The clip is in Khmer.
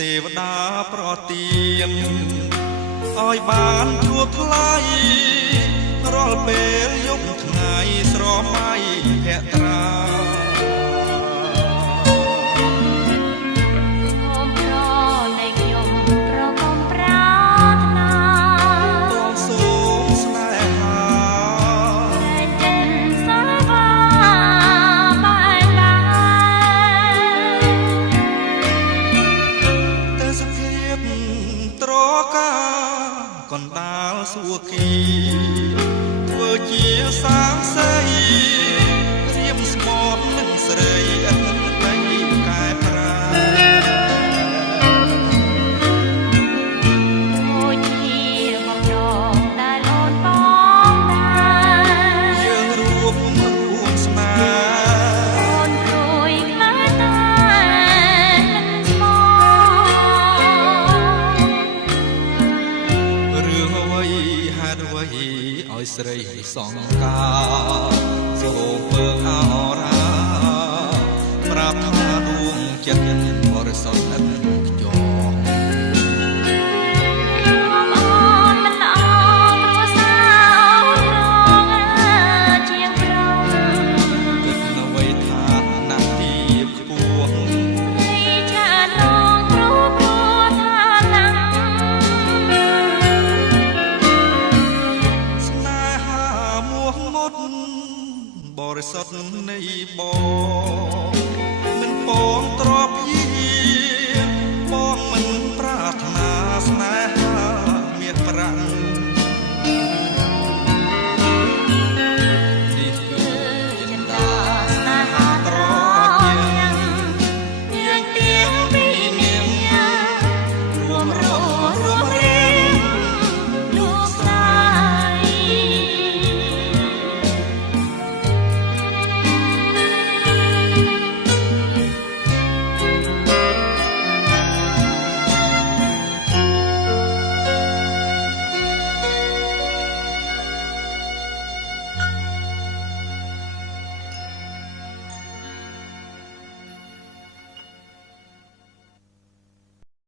ទេវតាប្រទានឲ្យបានជួបថ្លៃរាល់ពេលយប់ថ្ងៃស្រមៃភក្ត្រាកណ្ដាលសួគីធ្វើជាសាងសីរៀមស្មត់នឹងស្រីអិនដីកែប្រែដូចជាបំណងដែលអូនបងដែរយើងរួមស្នេហ៍អូនព្រួយខ្លាចតែមិនស្មោរឿងអ្វីហេតុអ្វីឲ្យស្រីសង្ការសូមពើអរាប្រាប់ថាដួងចិត្តបរិសុទ្ធនឹងខ្ញុំបរិសុទ្ធនៃបង